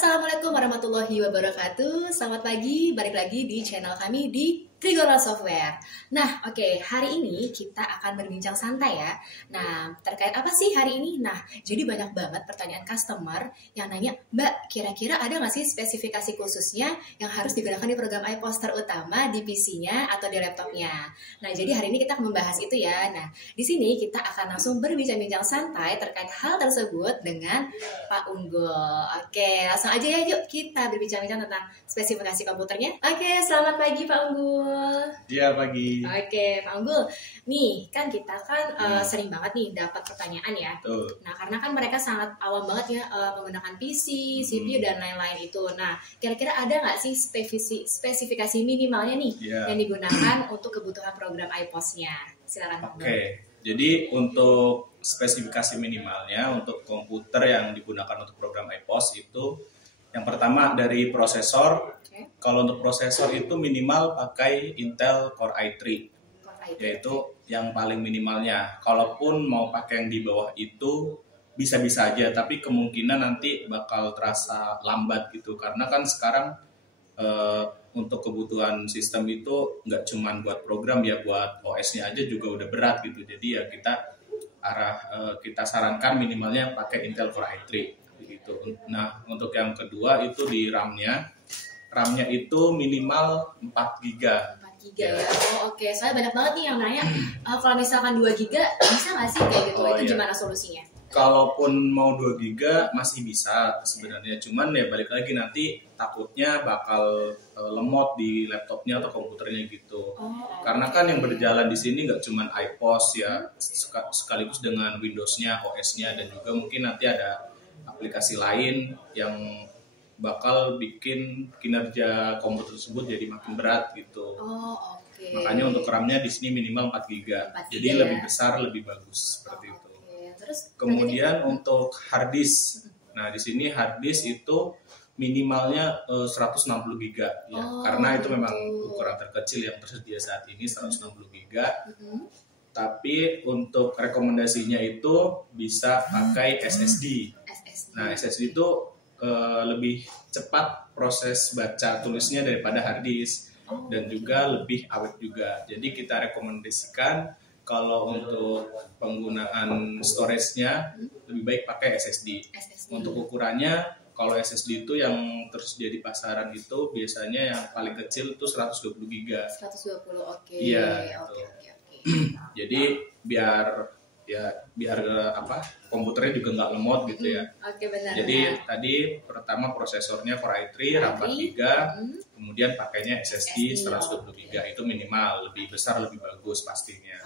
Assalamualaikum warahmatullahi wabarakatuh. Selamat pagi, balik lagi di channel kami di Trigona Software. Nah, oke, hari ini kita akan berbincang santai ya. Nah, terkait apa sih hari ini? Nah, jadi banyak banget pertanyaan customer yang nanya, Mbak, kira-kira ada nggak sih spesifikasi khususnya yang harus digunakan di program iPoster utama di PC-nya atau di laptopnya? Nah, jadi hari ini kita akan membahas itu ya. Nah, di sini kita akan langsung berbincang-bincang santai terkait hal tersebut dengan Pak Unggul. Oke, langsung aja ya, yuk kita berbincang-bincang tentang spesifikasi komputernya. Oke, selamat pagi Pak Unggul. Iya, pagi. Oke, Pak Unggul. Nih, kan kita kan sering banget nih dapat pertanyaan ya. Tuh. Nah, karena kan mereka sangat awam banget ya menggunakan PC, CPU, dan lain-lain itu. Nah, kira-kira ada nggak sih spesifikasi minimalnya nih yang digunakan untuk kebutuhan program iPOS-nya? Silakan Pak Unggul. Oke, jadi untuk spesifikasi minimalnya untuk komputer yang digunakan untuk program iPOS itu yang pertama dari prosesor. Kalau untuk prosesor itu minimal pakai Intel Core i3, yaitu yang paling minimalnya. Kalaupun mau pakai yang di bawah itu bisa-bisa aja, tapi kemungkinan nanti bakal terasa lambat gitu. Karena kan sekarang untuk kebutuhan sistem itu nggak cuma buat program ya, buat OS-nya aja juga udah berat gitu. Jadi ya kita sarankan minimalnya pakai Intel Core i3 gitu. Nah, untuk yang kedua itu di RAM-nya. RAM-nya itu minimal 4 GB. 4 GB ya. Oh, oke. Soalnya banyak banget nih yang nanya kalau misalkan 2 GB bisa nggak sih kayak gitu? Itu gimana solusinya? Kalaupun mau 2 GB masih bisa sebenarnya. Cuman ya balik lagi nanti takutnya bakal lemot di laptopnya atau komputernya gitu. Karena kan yang berjalan di sini nggak cuman iPOS ya, sekaligus dengan Windows-nya, OS-nya, dan juga mungkin nanti ada aplikasi lain yang bakal bikin kinerja komputer tersebut jadi makin berat gitu. Makanya untuk RAM-nya di sini minimal 4 GB. Jadi lebih besar, lebih bagus seperti itu. Terus kemudian untuk hard disk. Nah, di sini hard disk itu minimalnya 160 GB ya. Karena itu memang ukuran terkecil yang tersedia saat ini 160 GB. Tapi untuk rekomendasinya itu bisa pakai SSD. Nah, SSD itu lebih cepat proses baca tulisnya daripada hard disk dan juga lebih awet juga. Jadi kita rekomendasikan kalau untuk penggunaan storage-nya lebih baik pakai SSD. Untuk ukurannya kalau SSD itu yang tersedia di pasaran itu biasanya yang paling kecil itu 120 GB. 120, oke. Iya, gitu. Jadi biar komputernya juga nggak lemot gitu ya. Benar. Jadi tadi pertama prosesornya Core i3 RAM 4 GB, kemudian pakainya SSD 120 GB itu minimal, lebih besar lebih bagus pastinya.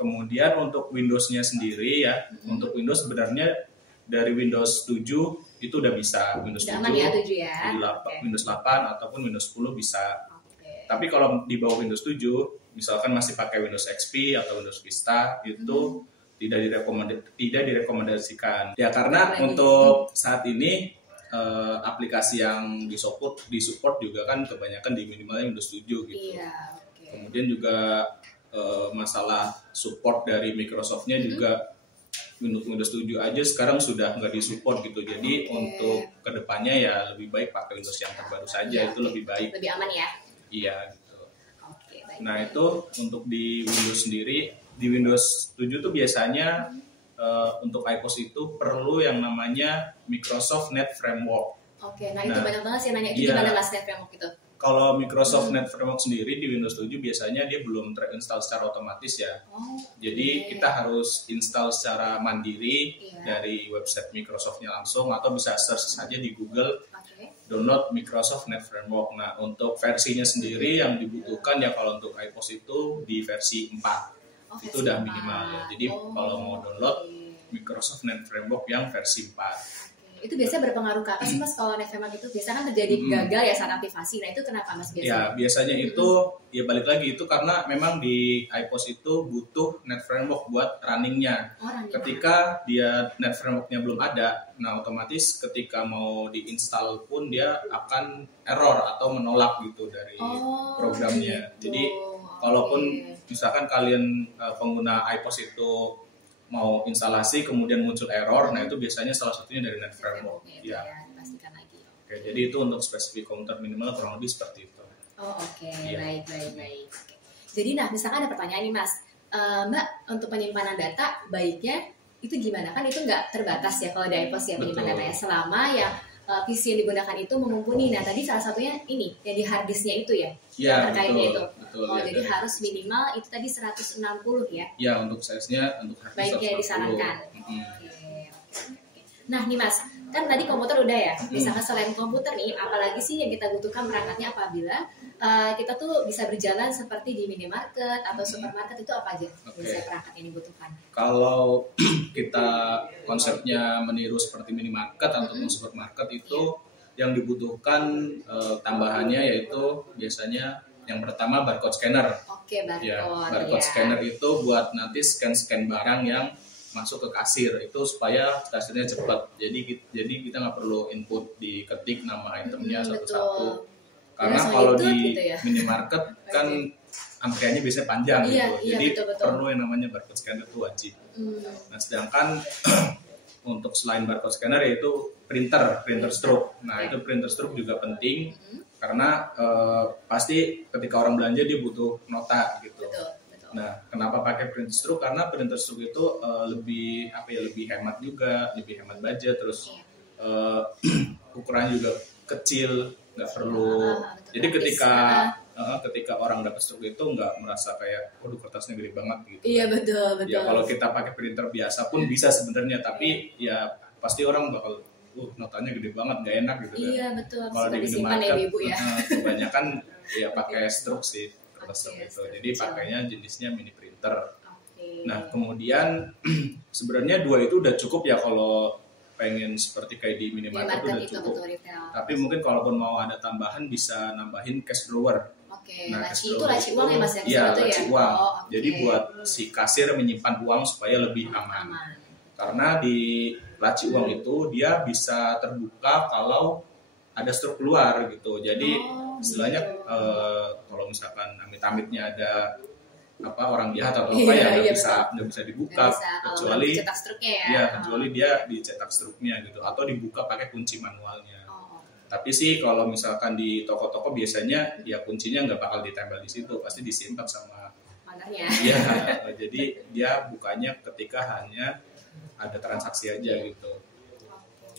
Kemudian untuk Windows-nya sendiri ya, untuk Windows sebenarnya dari Windows 7 itu udah bisa, Windows 7, Windows 8 ataupun Windows 10 bisa. Tapi kalau di bawah Windows 7, misalkan masih pakai Windows XP atau Windows Vista itu tidak direkomendasikan. Ya karena untuk saat ini aplikasi yang disupport juga kan kebanyakan di minimalnya Windows 7 gitu. Kemudian juga masalah support dari Microsoft-nya juga Windows 7 aja sekarang sudah nggak disupport gitu. Jadi untuk kedepannya ya lebih baik pakai Windows yang terbaru saja, itu lebih baik. Lebih aman ya? Iya gitu. Nah itu untuk di Windows sendiri, di Windows 7 tuh biasanya untuk iPOS itu perlu yang namanya Microsoft Net Framework. Nah itu banyak banget sih nanya, itu gimana Mas Net Framework itu? Kalau Microsoft Net Framework sendiri di Windows 7 biasanya dia belum terinstall secara otomatis ya. Jadi kita harus install secara mandiri dari website Microsoft-nya langsung, atau bisa search saja di Google download Microsoft Net Framework. Nah, untuk versinya sendiri yang dibutuhkan ya kalau untuk iPOS itu di versi 4. Itu udah minimal ya. Jadi kalau mau download Microsoft Net Framework yang versi 4. Itu biasanya berpengaruh ke apa sih Mas kalau Net Framework itu? Biasanya kan terjadi gagal ya saat aktivasi. Nah itu kenapa Mas biasanya? Ya biasanya itu ya balik lagi itu karena memang di iPOS itu butuh Net Framework buat runningnya. Ketika dia Net Frameworknya belum ada, nah otomatis ketika mau diinstal pun dia akan error atau menolak gitu dari programnya. Jadi kalaupun misalkan kalian pengguna iPOS itu mau instalasi kemudian muncul error, nah itu biasanya salah satunya dari Net Framework. Ya, dipastikan lagi. Oke, jadi itu untuk spesifik komputer minimal kurang lebih seperti itu. Oh oke, Iya. baik. Jadi nah misalkan ada pertanyaan nih Mas, Mbak untuk penyimpanan data baiknya itu gimana? Kan itu nggak terbatas ya kalau di iPos ya penyimpanan Betul. datanya selama yang PC yang digunakan itu memumpuni. Nah tadi salah satunya ini yang di hard disknya itu ya, Iya, terkaitnya itu. betul. Oh Ya, jadi harus minimal itu tadi 160 ya? Ya, untuk size-nya untuk hard disk Baiknya 160. disarankan. Oke. Nah nih Mas, kan tadi komputer udah ya. Misalkan selain komputer nih, apalagi sih yang kita butuhkan perangkatnya apabila kita tuh bisa berjalan seperti di minimarket atau supermarket, itu apa aja biasanya perangkat yang dibutuhkan? Kalau kita konsepnya meniru seperti minimarket atau supermarket itu yang dibutuhkan tambahannya yaitu biasanya yang pertama barcode scanner. Oke, barcode. Ya, barcode scanner itu buat nanti scan barang yang masuk ke kasir itu supaya kasirnya cepat. Jadi kita nggak perlu input diketik nama itemnya satu-satu. Karena kalau di gitu ya? minimarket kan antriannya biasanya panjang Iya, gitu. iya, Jadi betul. perlu yang namanya barcode scanner itu wajib. Nah, sedangkan untuk selain barcode scanner yaitu printer stroke. Nah, itu printer stroke juga penting karena pasti ketika orang belanja dia butuh nota gitu. Betul. Nah, kenapa pakai printer stroke? Karena printer stroke itu lebih hemat juga, lebih hemat budget, terus ukurannya juga kecil, nggak perlu. Jadi ketika orang dapat stroke itu nggak merasa kayak, waduh kertasnya gede banget gitu. Iya betul. Ya kalau kita pakai printer biasa pun bisa sebenarnya, tapi ya pasti orang bakal, notanya gede banget, nggak enak gitu kan. Iya betul. Kalau di Disimpan ya ibu ya. kebanyakan ya pakai stroke sih. Itu. Jadi pakainya jenisnya mini printer. Nah, kemudian sebenarnya 2 itu udah cukup ya kalau pengen seperti kayak di minimarket udah cukup. Tapi mungkin kalaupun mau ada tambahan bisa nambahin cash drawer. Nah, laci uang ya Mas ya? Iya, laci uang. Oh, Jadi buat si kasir menyimpan uang supaya lebih aman. Karena di laci uang itu dia bisa terbuka kalau ada stroke keluar gitu. Jadi istilahnya kalau misalkan amit-amitnya ada orang jahat atau apa ya nggak bisa dibuka kecuali dicetak struknya ya. Iya, kecuali dia dicetak struknya gitu atau dibuka pakai kunci manualnya. Tapi sih kalau misalkan di toko-toko biasanya ya kuncinya nggak bakal ditempel di situ, pasti disimpan sama ownernya. Iya, jadi dia bukanya ketika hanya ada transaksi aja gitu.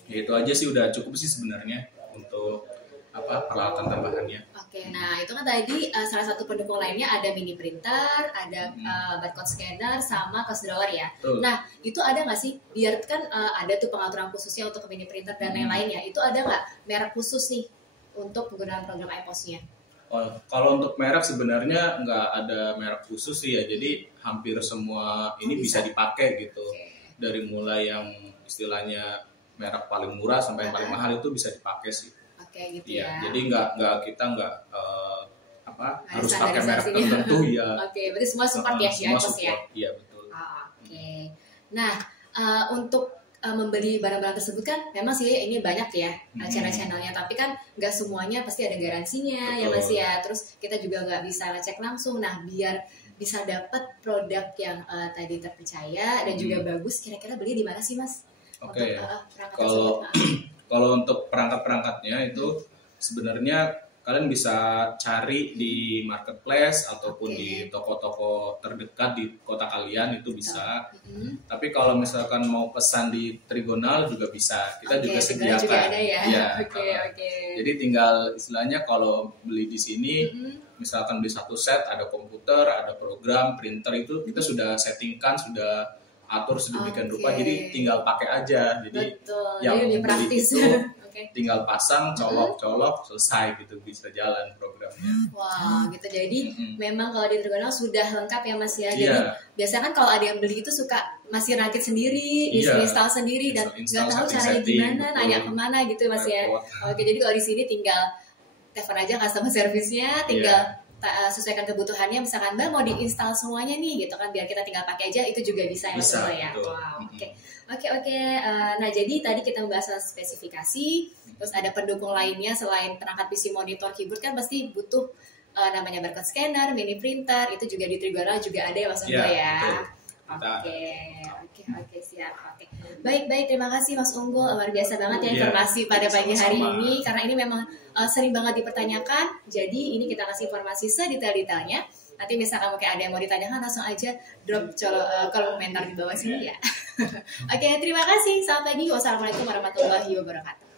Ya itu aja sih udah cukup sih sebenarnya untuk peralatan tambahannya. Oke, nah itu kan tadi salah satu pendukung lainnya ada mini printer, ada barcode scanner, sama cash drawer ya. Nah itu ada nggak sih, biar kan ada tuh pengaturan khususnya untuk mini printer dan lain-lainnya, itu ada nggak merek khusus nih untuk penggunaan program iPos-nya? Kalau untuk merek sebenarnya nggak ada merek khusus sih ya, jadi hampir semua ini bisa dipakai gitu. Dari mulai yang istilahnya merek paling murah sampai yang paling mahal itu bisa dipakai sih. Gitu ya. Jadi kita nggak harus pakai merek tertentu ya. Berarti semua support ya semua iPos support. ya. Iya betul. Nah untuk membeli barang-barang tersebut kan memang sih ini banyak ya channel-channelnya, tapi kan nggak semuanya pasti ada garansinya. Betul. Ya Mas ya. Terus kita juga nggak bisa ngecek langsung. Nah biar bisa dapat produk yang tadi terpercaya dan juga bagus, kira-kira beli di mana sih Mas? Kalau untuk perangkat-perangkatnya itu sebenarnya kalian bisa cari di marketplace ataupun di toko-toko terdekat di kota kalian itu bisa. Tapi kalau misalkan mau pesan di Trigonal juga bisa. Kita juga sediakan. Juga ada ya. Ya. Jadi tinggal istilahnya kalau beli di sini, misalkan beli satu set, ada komputer, ada program, printer itu kita sudah settingkan, sudah atur sedemikian rupa, jadi tinggal pakai aja. Jadi yang lebih beli praktis. itu tinggal pasang, colok, selesai gitu, bisa jalan programnya. Wah, gitu. Jadi memang kalau di Trigonal sudah lengkap ya Mas ya. Jadi biasanya kan kalau ada yang beli itu suka masih rakit sendiri, install sendiri dan nggak tahu caranya gimana, nanya kemana gitu Mas ya. Jadi kalau di sini tinggal telepon aja customer service-nya, tinggal sesuaikan kebutuhannya, misalkan Mbak mau diinstal semuanya nih gitu kan, biar kita tinggal pakai aja, itu juga bisa ya Mas ya. Wow, oke. Nah jadi tadi kita membahas spesifikasi, terus ada pendukung lainnya selain perangkat PC, monitor, keyboard kan pasti butuh namanya barcode scanner, mini printer, itu juga di Trigonal juga ada ya Mas ya. Oke. Oke, siap. Oke. Baik, terima kasih Mas Unggul. Luar biasa banget ya Iya, informasi pada pagi hari sama-sama. ini karena ini memang sering banget dipertanyakan. Jadi ini kita kasih informasi sedetail-detailnya. Nanti misalkan mungkin ada yang mau ditanyakan langsung aja drop kolom komentar di bawah sini ya. Oke, terima kasih. Selamat pagi. Wassalamualaikum warahmatullahi wabarakatuh.